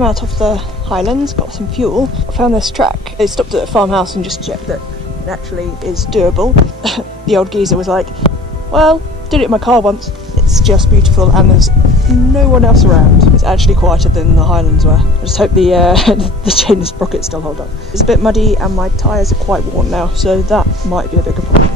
come out of the Highlands, got some fuel, found this track. I stopped at a farmhouse and just checked that it actually is doable. The old geezer was like, well, did it in my car once. It's just beautiful and there's no one else around. It's actually quieter than the Highlands were. I just hope the the chain and sprockets still hold up. It's a bit muddy and my tyres are quite worn now, so that might be a bigger problem.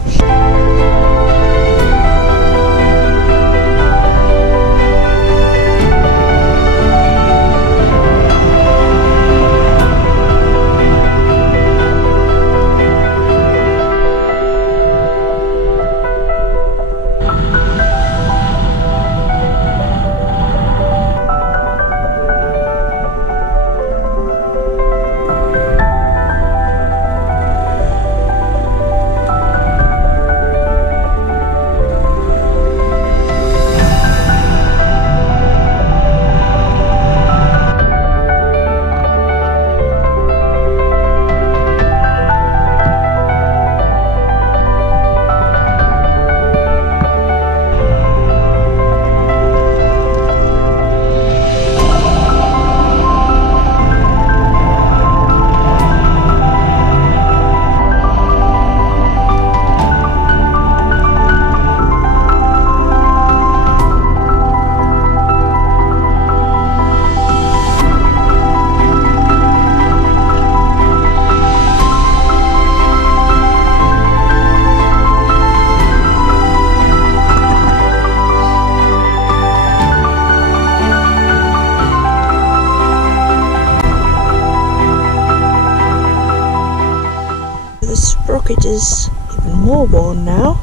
The sprocket is even more worn now.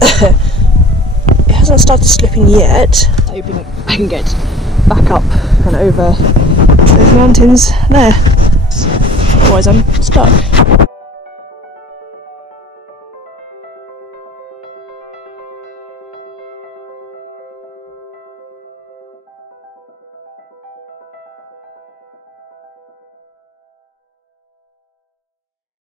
It hasn't started slipping yet. Hoping I can get back up and over those mountains there. Otherwise I'm stuck.